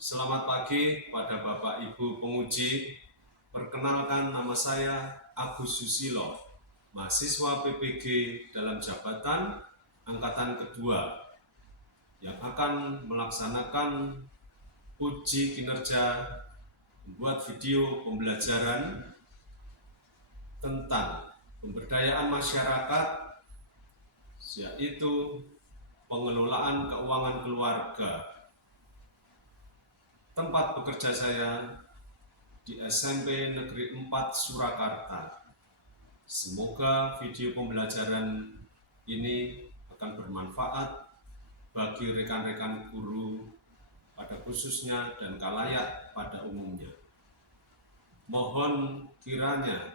Selamat pagi pada Bapak Ibu penguji. Perkenalkan, nama saya Agus Susilo, mahasiswa PPG dalam jabatan angkatan kedua yang akan melaksanakan uji kinerja membuat video pembelajaran tentang pemberdayaan masyarakat, yaitu pengelolaan keuangan keluarga. Tempat bekerja saya di SMP Negeri 4 Surakarta. Semoga video pembelajaran ini akan bermanfaat bagi rekan-rekan guru pada khususnya dan khalayak pada umumnya. Mohon kiranya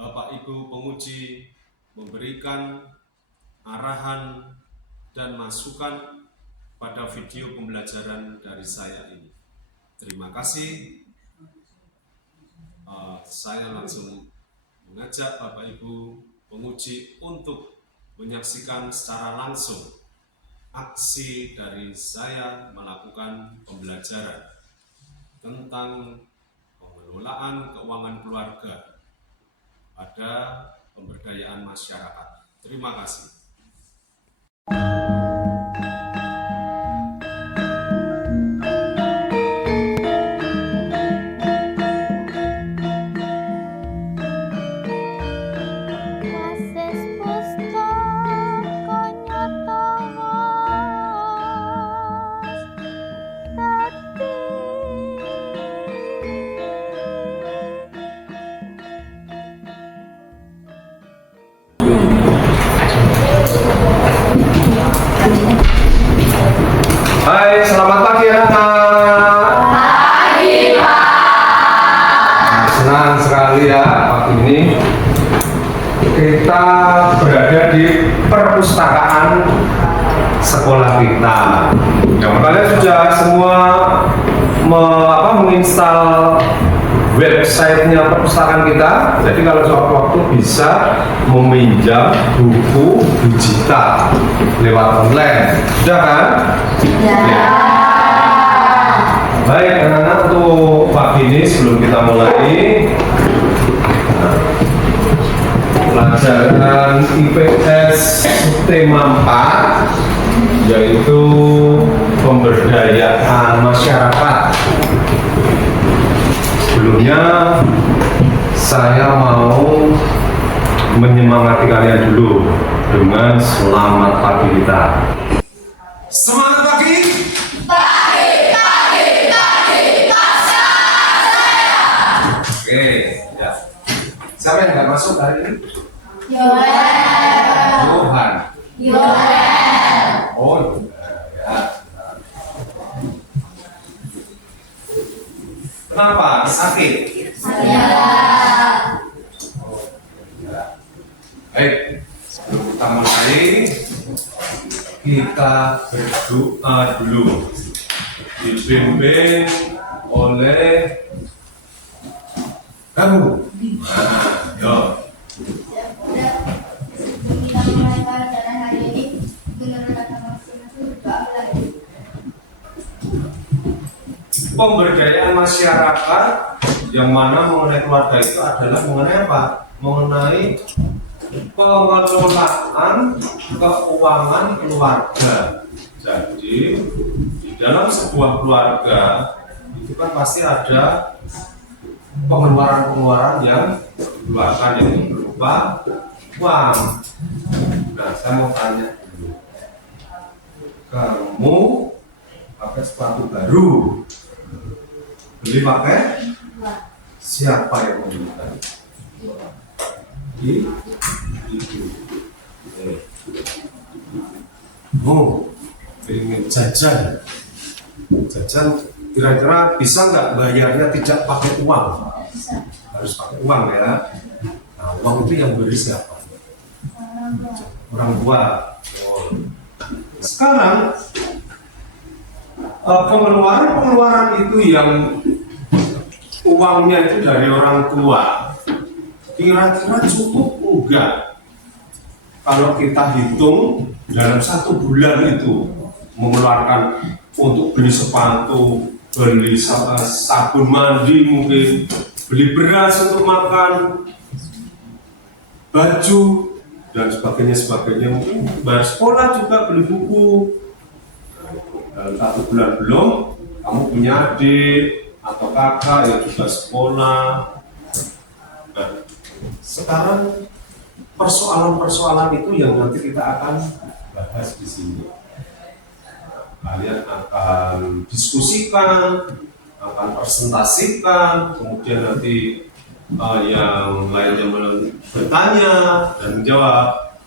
Bapak Ibu penguji memberikan arahan dan masukan pada video pembelajaran dari saya ini. Terima kasih. Saya langsung mengajak Bapak Ibu penguji untuk menyaksikan secara langsung aksi dari saya melakukan pembelajaran tentang pengelolaan keuangan keluarga pada pemberdayaan masyarakat. Terima kasih. Hai, selamat pagi anak-anak. Pagi, Pak. Senang sekali ya pagi ini kita berada di perpustakaan sekolah kita. Yang kalian sudah semua menginstal websitenya perpustakaan kita. Jadi kalau sewaktu-waktu bisa meminjam buku digital lewat online. Sudah kan? Ya. Baik anak-anak, untuk pagi ini sebelum kita mulai pelajaran IPS tema 4, yaitu pemberdayaan masyarakat. Sebelumnya saya mau menyemangati kalian dulu dengan selamat pagi kita. Semangat pagi! Oke, ya. Siapa yang nggak masuk hari ini? Johan. Oh, ya. Kenapa? Sakit? Oh, ya. Baik, sebelum kita mulai, kita berdoa dulu. Dibimbing oleh kamu. Yo. Kita mulai pelajaran hari ini menurut kata masing-masing berdoa. Pemberdayaan masyarakat yang mana mengenai keluarga itu adalah mengenai apa? Mengenai pengelolaan keuangan keluarga. Jadi di dalam sebuah keluarga itu kan pasti ada pengeluaran-pengeluaran yang dikeluarkan yang berupa uang. Nah, saya mau tanya dulu. Kamu pakai sepatu baru, beli pakai siapa yang membelikan? Ibu. Ingin jajan. Kira-kira bisa nggak bayarnya tidak pakai uang? Harus pakai uang ya. Nah, uang itu yang beri siapa? Orang tua. Sekarang pengeluaran itu yang uangnya itu dari orang tua, kira-kira cukup enggak kalau kita hitung dalam 1 bulan itu mengeluarkan untuk beli sepatu, beli sabun mandi mungkin, beli beras untuk makan, baju dan sebagainya, mungkin bayar sekolah juga, beli buku. Dalam 1 bulan belum, kamu punya adik atau kakak yang juga sekolah. Nah, sekarang persoalan-persoalan itu yang nanti kita akan bahas di sini. Kalian akan diskusikan, akan presentasikan, kemudian nanti yang lainnya bertanya dan menjawab.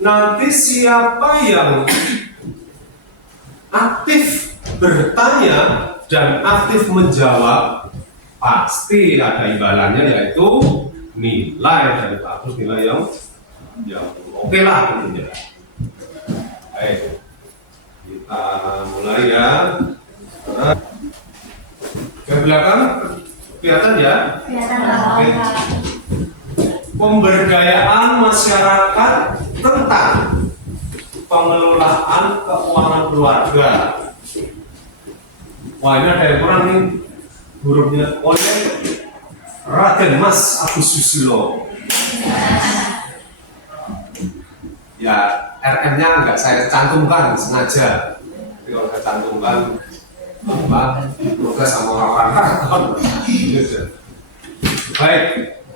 Nanti siapa yang aktif bertanya dan aktif menjawab, pasti ada imbalannya, yaitu nilai dari Pak Agus, nilai yang oke lah tentunya. Baik, kita mulai ya. Ke belakang kelihatan ya. Oke. Pemberdayaan masyarakat tentang pengelolaan keuangan keluarga. Wah, ini ada yang kurang nih hurufnya, oleh Raden Mas Agus Susilo. Ya, RM-nya enggak saya cantumkan sengaja. Tapi kalau saya cantumkan, tugas sama orang-orang. Baik,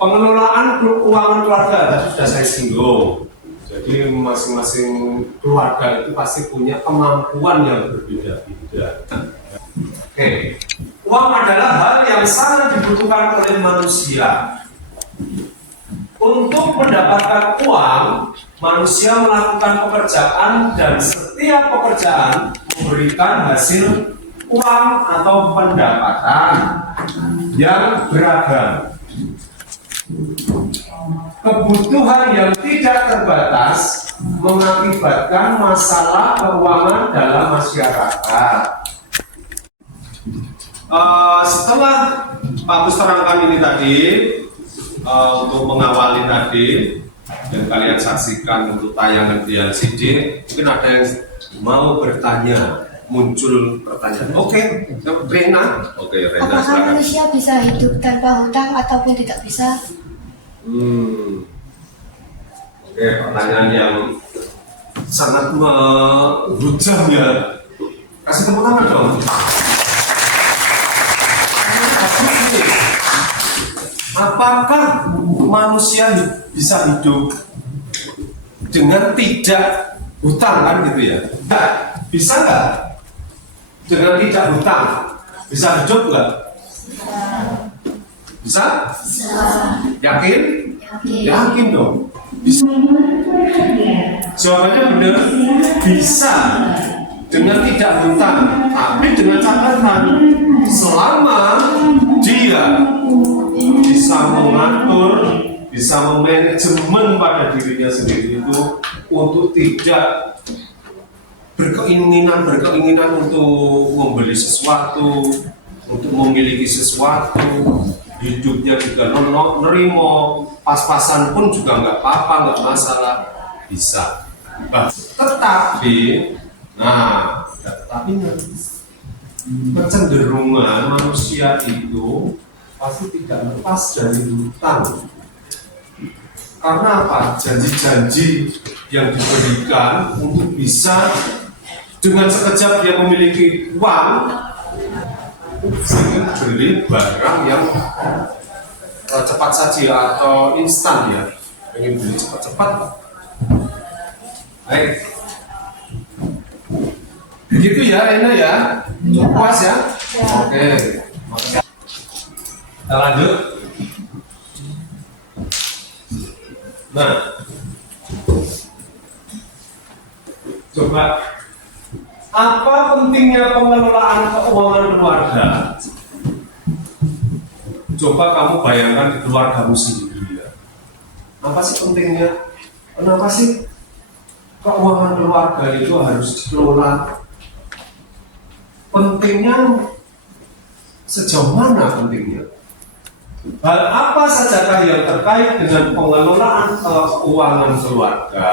pengelolaan keuangan keluarga tadi sudah saya singgung. Jadi masing-masing keluarga itu pasti punya kemampuan yang berbeda-beda. Oke, uang adalah hal yang sangat dibutuhkan oleh manusia. Untuk mendapatkan uang, manusia melakukan pekerjaan dan setiap pekerjaan memberikan hasil uang atau pendapatan yang beragam. Kebutuhan yang tidak terbatas mengakibatkan masalah keuangan dalam masyarakat. Setelah Pak Agus terangkan ini tadi, untuk mengawali tadi, dan kalian saksikan untuk tayangan di LCD, mungkin ada yang mau bertanya, muncul pertanyaan. Oke, Rena. Oke, Rena. Apakah silakan. manusia bisa hidup tanpa hutang ataupun tidak bisa? Oke, pertanyaan yang sangat menghujam ya. Kasih tepuk tangan dong. Apakah manusia bisa hidup dengan tidak hutang, kan gitu ya? Nah, bisa nggak dengan tidak hutang? Bisa hidup nggak? Bisa? Yakin? Yakin dong. Bisa. Jawabannya benar. Bisa dengan tidak hutang, tapi dengan catatan selama dia bisa mengatur, bisa memanajemen pada dirinya sendiri itu untuk tidak berkeinginan untuk membeli sesuatu, untuk memiliki sesuatu, hidupnya juga nerimo, pas-pasan pun juga nggak apa-apa, nggak masalah, bisa. Tetapi, kecenderungan manusia itu pasti tidak lepas dari hutang. Karena apa? Janji-janji yang diberikan untuk bisa dengan sekejap dia memiliki uang, sehingga beli barang yang cepat saja atau instan ya, ingin beli cepat-cepat. Baik, begitu ya, Rena ya, puas ya? Oke. Kita lanjut. Nah, coba apa pentingnya pengelolaan keuangan keluarga? Coba kamu bayangkan di keluargamu sendiri ya. Apa sih pentingnya? Kenapa sih keuangan keluarga itu harus dikelola? Pentingnya sejauh mana pentingnya? Hal apa sajakah yang terkait dengan pengelolaan keuangan keluarga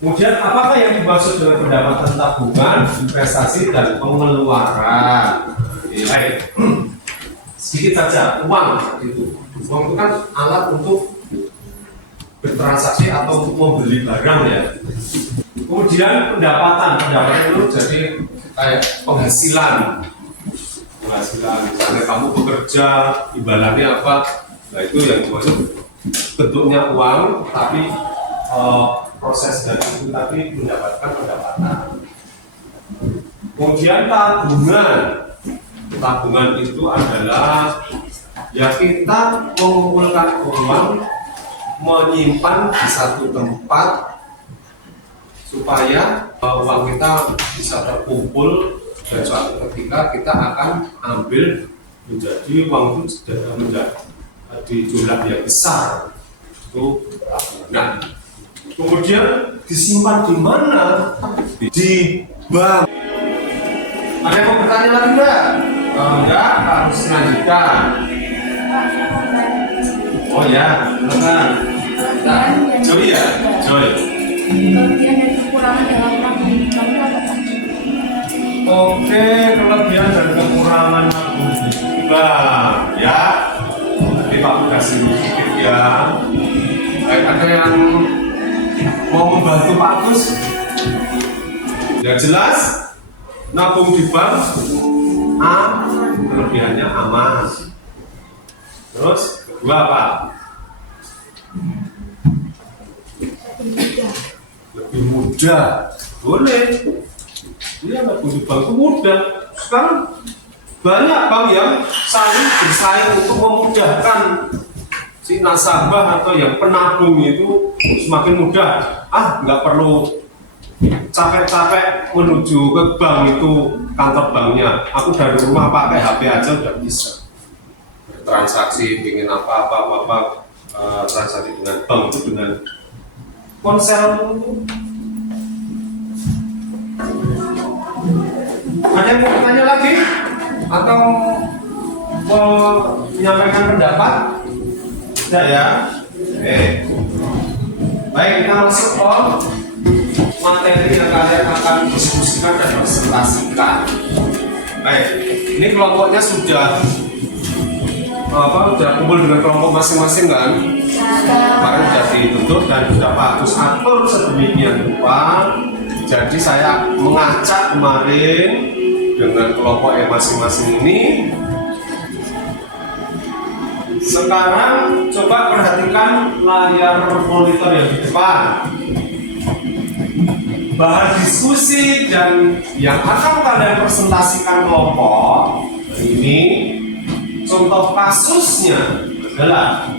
Kemudian apakah yang dimaksud dengan pendapatan tabungan, investasi, dan pengeluaran? Baik, sedikit saja uang itu. Uang itu kan alat untuk bertransaksi atau untuk membeli barang ya. Kemudian pendapatan itu jadi kayak penghasilan. Misalnya kamu bekerja, imbalannya apa? Nah itu yang dimaksud bentuknya uang, tapi proses dari itu tadi mendapatkan pendapatan. Kemudian tabungan itu adalah ya kita mengumpulkan uang, menyimpan di satu tempat supaya uang kita bisa terkumpul dan suatu ketika kita akan ambil menjadi uang itu menjadi jumlah yang besar itu tabungan. Kemudian disimpan di mana? Di bank. Ada yang mau bertanya lagi enggak? Enggak, harus lanjutkan. Oh ya, silakan. Nah, Joy ya, Joy. Kelebihan dan kekurangan dalam nabung itu apa? Oke, kelebihan dan kekurangan nabung di bank, ya. Jadi Pak kasih sedikit ya. Baik, ada yang mau membantu Pak Agus? Ya jelas, nabung di bank, kelebihannya aman. Terus kedua apa? Lebih mudah, boleh. Iya, nabung di bank itu mudah. Sekarang banyak bank yang saling bersaing untuk memudahkan si nasabah atau yang penabung itu semakin mudah. Nggak perlu capek-capek menuju ke bank itu, kantor banknya. Aku dari rumah pakai HP aja udah bisa. Transaksi, ingin apa-apa, transaksi dengan bank itu dengan ponsel. Ada yang mau bertanya lagi? Atau mau menyampaikan pendapat? Tidak ya? Oke. Baik, kita masuk ke materi yang kalian akan diskusikan dan presentasikan. Baik, ini kelompoknya sudah kumpul dengan kelompok masing-masing kan? Kemarin sudah ditutup dan sudah Pak Agus atur sedemikian rupa. Jadi saya mengacak kemarin dengan kelompok yang masing-masing ini. Sekarang coba perhatikan layar monitor yang di depan. Bahan diskusi dan yang akan kalian presentasikan kelompok ini, contoh kasusnya adalah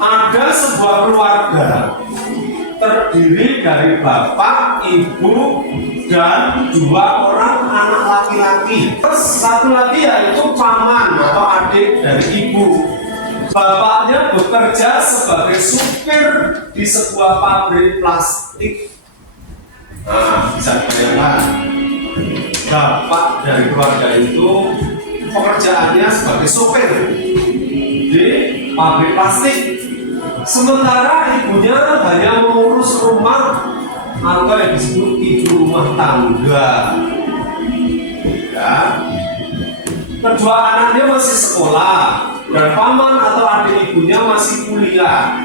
ada sebuah keluarga terdiri dari bapak, ibu, dan 2 orang anak laki-laki. Terus satu lagi yaitu paman atau adik dari ibu. Bapaknya bekerja sebagai supir di sebuah pabrik plastik. Nah, bisa dibayangkan, bapak dari keluarga itu pekerjaannya sebagai supir di pabrik plastik. Sementara ibunya hanya mengurus rumah atau yang disebut ibu rumah tangga. Ya. Kedua anaknya masih sekolah dan paman atau adik ibunya masih kuliah.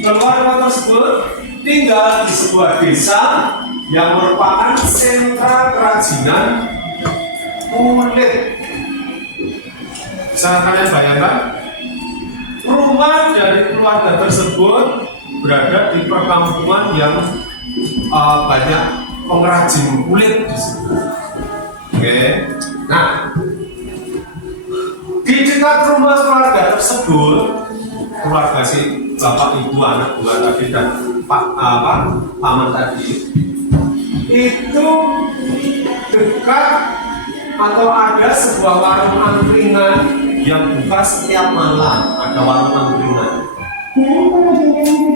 Keluarga tersebut tinggal di sebuah desa yang merupakan sentra kerajinan kulit. Bisa kalian bayangkan? Rumah dari keluarga tersebut berada di perkampungan yang banyak pengrajin kulit di situ. Oke. Nah, di dekat rumah keluarga tersebut, keluarga si bapak, ibu, anak, 2 tadi dan paman tadi, itu dekat atau ada sebuah warung angkringan yang buka setiap malam. Ada warung angkringan.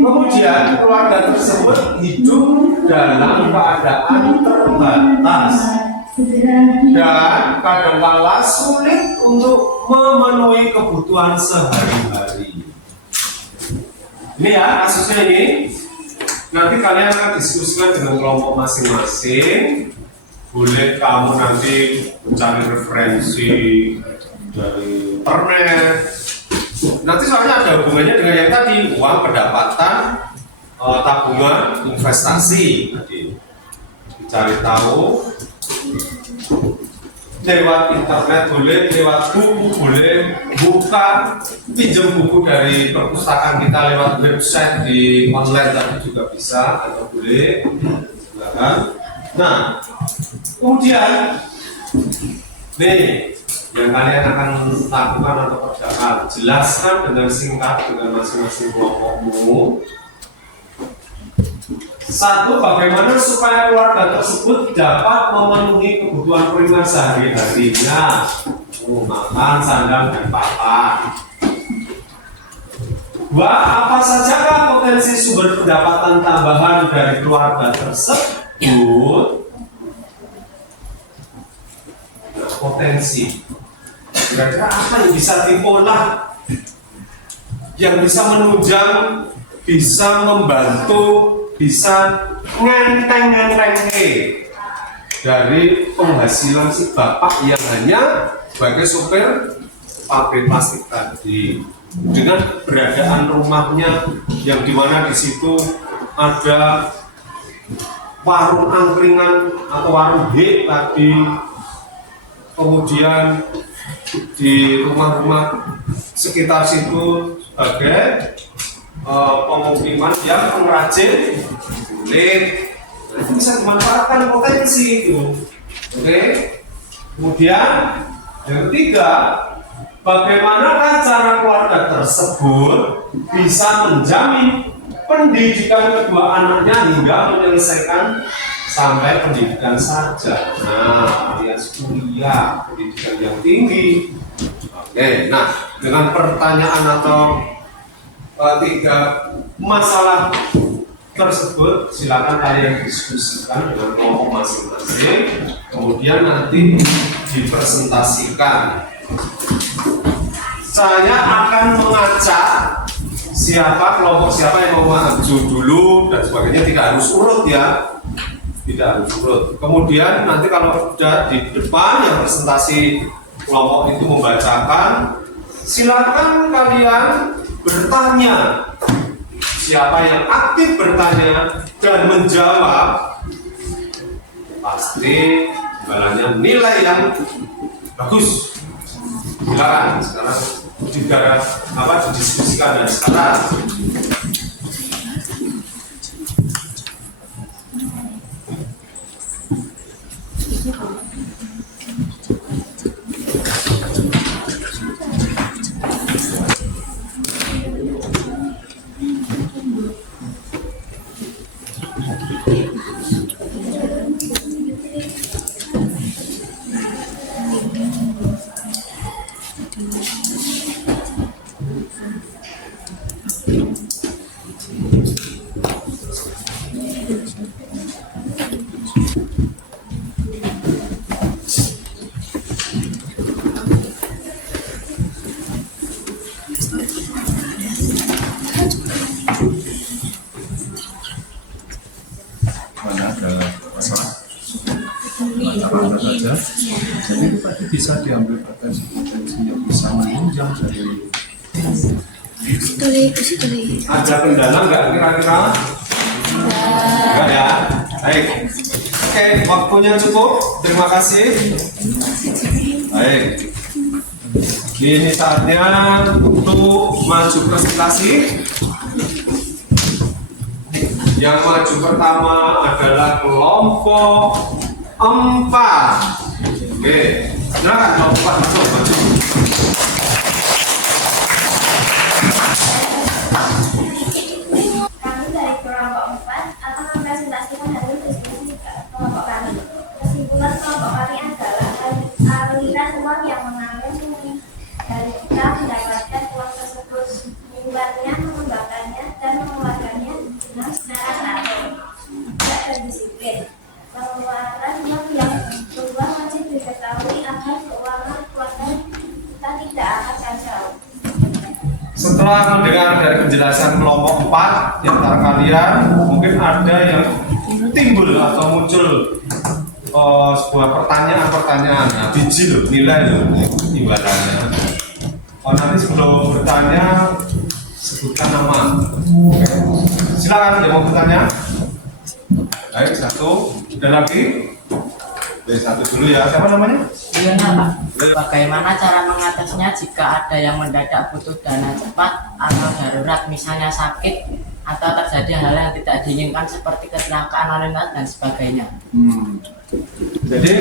Kemudian keluarga tersebut hidup dalam keadaan terbatas dan kadangkala sulit untuk memenuhi kebutuhan sehari-hari. Ini ya kasusnya ini. nanti kalian akan diskusikan dengan kelompok masing-masing. Boleh kamu nanti mencari referensi dari internet. Nanti soalnya ada hubungannya dengan yang tadi, uang, pendapatan, tabungan, investasi. Tadi dicari tahu lewat internet boleh, lewat buku boleh, buka, pinjam buku dari perpustakaan kita lewat website di online tadi juga bisa atau boleh, silakan. Nah, kemudian nih yang kalian akan lakukan atau kerjakan, jelaskan dengan singkat dengan masing-masing kelompokmu. Satu, bagaimana supaya keluarga tersebut dapat memenuhi kebutuhan primer sehari-harinya, makan, sandang, dan papan. Dua, apa sajakah potensi sumber pendapatan tambahan dari keluarga tersebut? Nah, potensi. Kira-kira apa yang bisa diolah, yang bisa menunjang, bisa membantu, bisa ngenteng-ngenteng dari penghasilan si bapak yang hanya sebagai sopir pabrik plastik tadi, dengan keberadaan rumahnya yang dimana di situ ada warung angkringan atau warung hit tadi, kemudian di rumah-rumah sekitar situ sebagai pemukiman yang pengrajin kulit. Nah, itu bisa dimanfaatkan potensi itu. Oke. Kemudian yang ketiga, bagaimanakah cara keluarga tersebut bisa menjamin pendidikan kedua anaknya hingga menyelesaikan sampai pendidikan saja. Nah, alias kuliah, pendidikan yang tinggi. Oke, nah dengan pertanyaan atau tiga masalah tersebut silakan kalian diskusikan dengan kelompok masing-masing, kemudian nanti dipresentasikan. Saya akan mengajak kelompok siapa yang mau maju dulu dan sebagainya, tidak harus urut ya, tidak harus urut. Kemudian nanti kalau sudah di depan yang presentasi kelompok itu membacakan, silakan kalian bertanya. Siapa yang aktif bertanya dan menjawab, pasti imbalannya nilai yang bagus. Silakan sekarang didiskusikan dan sekarang. Mana saja, jadi tadi bisa diambil potensi yang bisa menunjang dari. Ada kendala nggak kira-kira? Enggak ya. Baik. Oke, waktunya cukup. Terima kasih. Baik. Ini saatnya untuk maju presentasi. Yang maju pertama adalah kelompok 4. Oke, silakan kelompok 4 maju. Kami dari kelompok 4 akan mempresentasikan hasil diskusi kelompok kami. Kesimpulan kelompok kami adalah aliran uang yang mengalir dari kita mendapatkan uang tersebut, menyimpannya, mengembangkannya, dan mengeluarkannya dengan secara teratur dan berdisiplin. Pengeluaran uang yang keluar wajib diketahui agar keuangan keluarga kita tidak akan kacau. Setelah mendengar dari penjelasan kelompok 4 di antara kalian, mungkin ada yang timbul atau muncul sebuah pertanyaan-pertanyaan. Nah, biji loh, nilai loh, imbalannya. Nanti sebelum bertanya, sebutkan nama. Silakan yang mau bertanya. Baik, satu. Dan lagi? Baik, satu dulu ya. Siapa namanya? Iya Pak. Bagaimana cara mengatasinya jika ada yang mendadak butuh dana cepat atau darurat, misalnya sakit atau terjadi hal yang tidak diinginkan seperti kecelakaan lalu lintas dan sebagainya. Jadi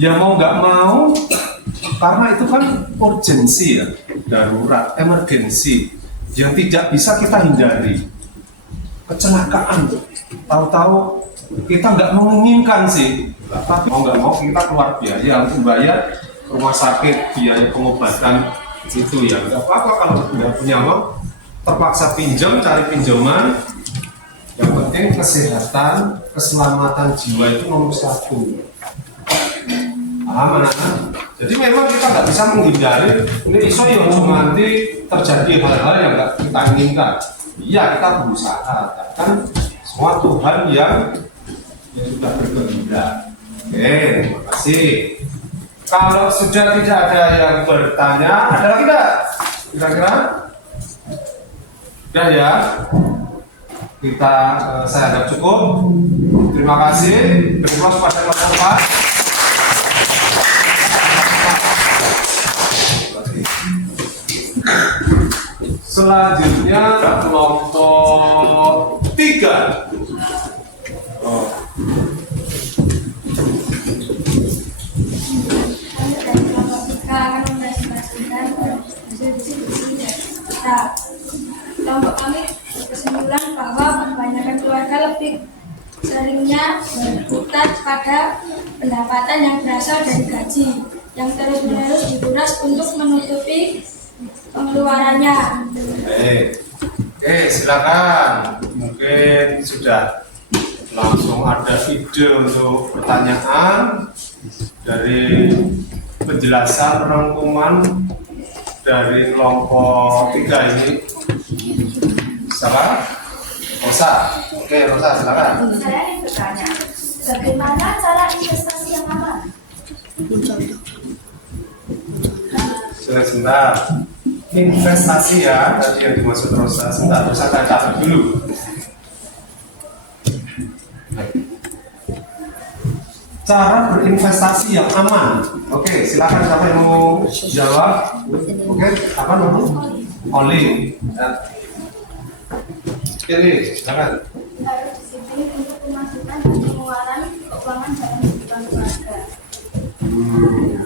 ya mau nggak mau, karena itu kan urgensi ya, darurat, emergensi yang tidak bisa kita hindari. Kecelakaan, tahu-tahu kita nggak menginginkan sih, tapi mau nggak mau kita keluar biaya untuk bayar rumah sakit, biaya pengobatan itu ya nggak apa-apa kalau nggak punya uang, terpaksa pinjam, cari pinjaman. Yang penting kesehatan, keselamatan jiwa itu nomor 1. Paham anak-anak? Jadi memang kita nggak bisa menghindari ini iso ya nanti terjadi hal-hal yang nggak kita inginkan. Iya, kita berusaha, kan semua Tuhan yang sudah berkehendak. Oke, terima kasih. Kalau sudah tidak ada yang bertanya, ada lagi nggak? Kira-kira? Sudah ya? Kita saya anggap cukup. Terima kasih. Berikut pada kelompok 4. Selanjutnya kelompok 3. Akan mempresentasikan hasil diskusi kita. Kelompok kami berkesimpulan bahwa kebanyakan keluarga lebih seringnya berkutat pada pendapatan yang berasal dari gaji yang terus-menerus dikuras untuk menutupi pengeluarannya. Silakan. Mungkin sudah langsung ada ide untuk pertanyaan dari penjelasan rangkuman dari kelompok 3 ini. Siapa? Rosa. Oke, Rosa, silakan. Saya ingin bertanya, bagaimana cara investasi yang aman? Sebentar. Investasi ya, tadi yang dimaksud Rosa. Sebentar, Rosa saya catat dulu. Cara berinvestasi yang aman. Oke, silakan siapa yang mau jawab. Oke, apa namanya? Oli. Ini, silakan. Harus disiplin untuk pemasukan dan pengeluaran keuangan dalam kehidupan keluarga.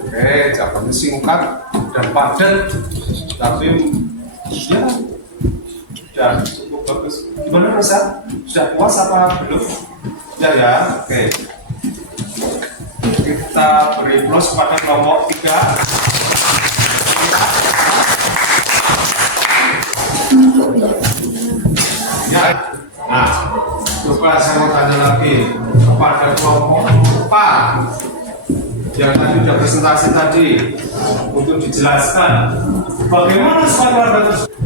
Oke, jawabannya singkat dan padat, tapi ya cukup bagus. Gimana Rosa? Sudah puas apa belum? Sudah ya, oke. Kita beri plus pada kelompok 3. Ya, nah, coba saya mau tanya lagi kepada kelompok 4 yang tadi sudah presentasi tadi untuk dijelaskan bagaimana supaya keluarga tersebut.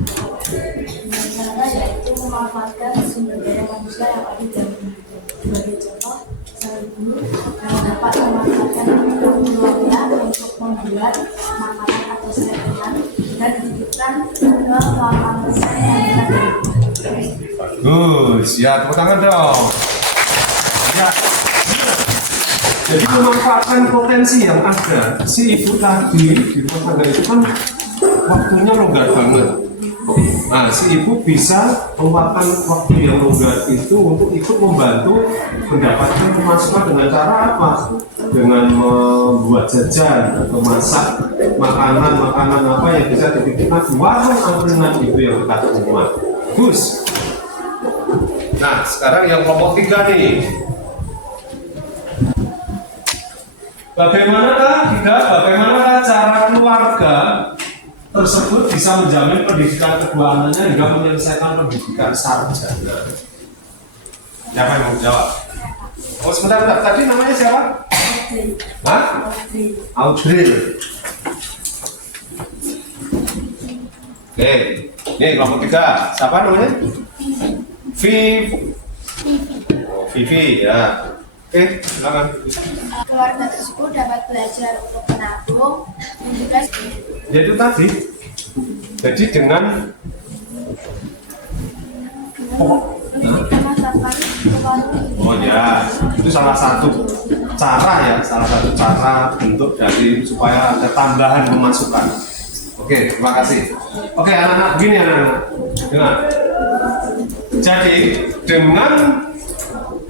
Cara yaitu memanfaatkan sumber daya manusia yang ada di dalam sebagai contoh, saya dulu dapat memanfaatkan keluarga untuk membuat makanan atau snack dan dititipkan ke keluarga besar yang ada. Bagus, ya tepuk tangan dong. Ya. Jadi memanfaatkan potensi yang ada. Si ibu tadi di rumah tangga itu kan waktunya longgar banget. Nah, si ibu bisa meluangkan waktu yang longgar itu untuk ikut membantu mendapatkan pemasukan dengan cara apa? Dengan membuat jajan atau masak makanan apa yang bisa dititipkan di warung angkringan itu yang dekat rumah. Bagus. Nah, sekarang yang kelompok 3 nih. Bagaimanakah cara keluarga tersebut bisa menjamin pendidikan kedua anaknya hingga menyelesaikan pendidikan sarjana? Siapa yang mau jawab? Oh sebentar, tadi namanya siapa? Hah? Audrey. Oke, ini kelompok 3. Siapa namanya? Vivi ya. Oke, silakan. Keluarga tersebut dapat belajar untuk menabung dan juga Ya itu tadi. Jadi dengan memanfaatkan keuangan. oh ya, itu salah satu cara bentuk dari supaya ada tambahan pemasukan. Oke, terima kasih. Oke, anak-anak, begini anak-anak. Dengar. Jadi dengan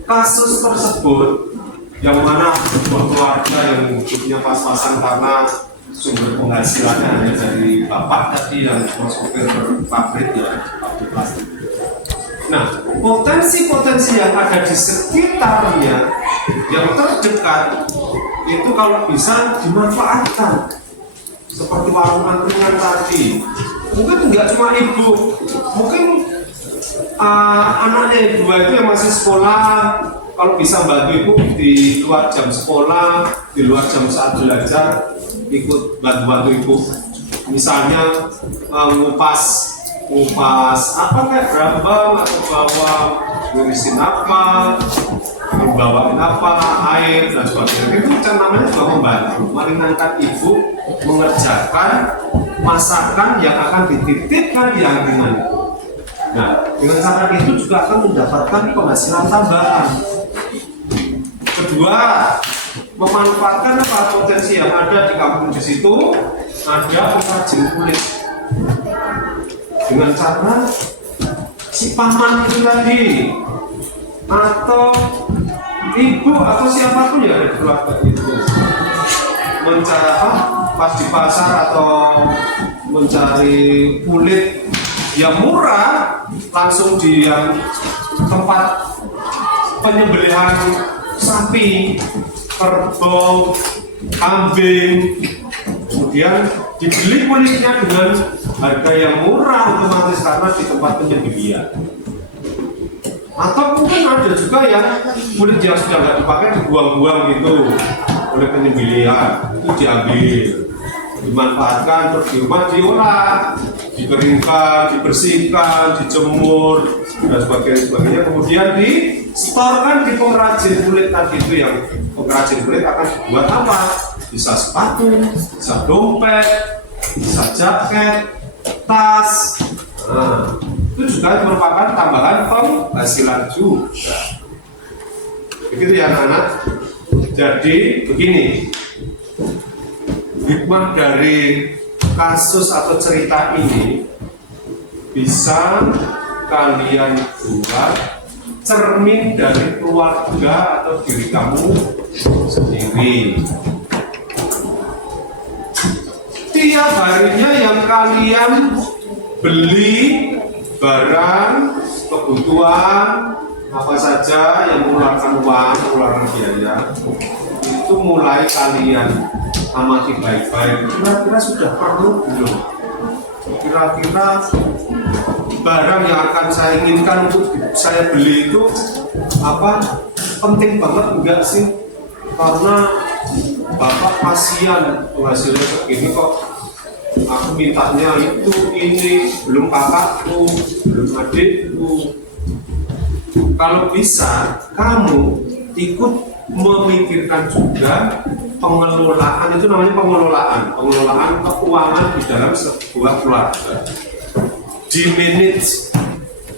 kasus tersebut yang mana sebuah keluarga yang hidupnya pas-pasan karena sumber penghasilannya hanya dari bapak tadi yang sopir pabrik ya, pabrik plastik. Nah, potensi-potensi yang ada di sekitarnya yang terdekat itu kalau bisa dimanfaatkan seperti warung angkringan tadi. Mungkin nggak cuma ibu, mungkin anaknya ibu itu yang masih sekolah, kalau bisa bantu ibu di luar jam sekolah, di luar jam saat belajar, ikut bantu ibu. Misalnya ngupas apa kayak brambang atau bawang, ngirisin apa, membawain apa, air dan sebagainya. Itu kan namanya juga membantu, meringankan ibu mengerjakan masakan yang akan dititipkan di angkringan. Nah, dengan cara itu juga akan mendapatkan penghasilan tambahan. Kedua, memanfaatkan apa potensi yang ada di kampung di situ, ada pengrajin kulit. Dengan cara si paman itu tadi, atau ibu atau siapapun yang ada di keluarga itu mencari pas di pasar atau mencari kulit yang murah langsung di yang tempat penyembelihan sapi, kerbau, kambing, kemudian dibeli kulitnya dengan harga yang murah otomatis karena di tempat penyembelihan. Atau mungkin ada juga yang kulit yang sudah nggak dipakai dibuang-buang gitu oleh penyembelihan, itu diambil, dimanfaatkan, terus di rumah diolah, dikeringkan, dibersihkan, dijemur dan sebagainya, kemudian distorkan di pengrajin kulit tadi itu. Yang pengrajin kulit akan dibuat apa? Bisa sepatu, bisa dompet, bisa jaket, tas. Nah, itu juga merupakan tambahan penghasilan juga. Begitu ya anak-anak. Jadi begini, hikmah dari kasus atau cerita ini bisa kalian buat cermin dari keluarga atau diri kamu sendiri. Tiap harinya yang kalian beli barang kebutuhan apa saja yang mengeluarkan uang, mengeluarkan biaya, itu mulai kalian amati baik-baik. Kira-kira sudah perlu belum? Kira-kira barang yang akan saya inginkan untuk saya beli itu apa? Penting banget enggak sih? Karena bapak kasihan penghasilannya segini kok. Aku mintanya itu, ini, belum kakakku, belum adikku. Kalau bisa, kamu ikut memikirkan juga pengelolaan, itu namanya pengelolaan keuangan di dalam sebuah keluarga. Di-manage,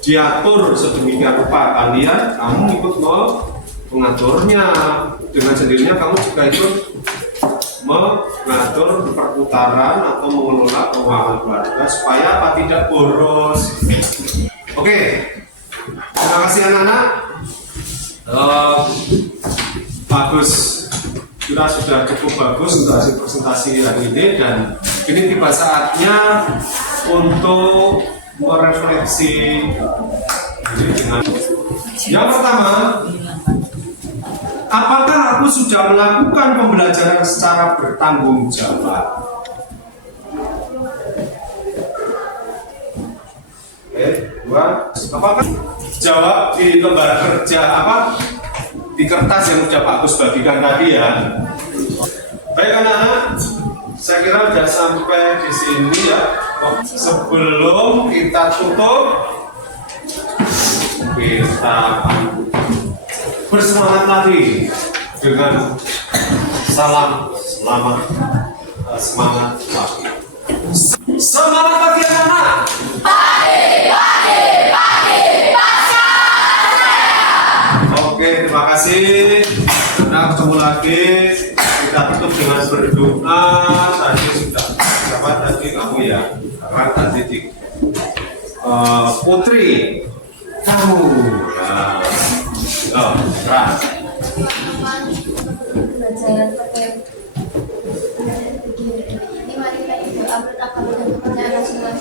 diatur sedemikian rupa kalian, kamu ikut mengaturnya. Dengan sendirinya kamu juga ikut mengatur perputaran atau mengelola keuangan keluarga supaya apa tidak boros. Oke, terima kasih anak-anak. Bagus, kita sudah cukup bagus untuk hasil presentasi hari ini, dan ini tiba saatnya untuk merefleksi dengan yang pertama. Apakah aku sudah melakukan pembelajaran secara bertanggung jawab? Dua. Apakah jawab di lembar kerja di kertas yang sudah bagus bagikan tadi ya? Baik anak-anak, saya kira sudah sampai di sini ya. Sebelum kita tutup, kita akan bersemangat lagi dengan salam semangat pagi. Semangat pagi anak-anak. Oke, terima kasih. Nah, ketemu lagi. Kita tutup dengan berdoa. Tadi sudah dapat tadi kamu ya. Karena tadi di Putri kamu. Nah, keras. Belajar pakai ini mari kita berdoa bertakwa dan kepercayaan semua.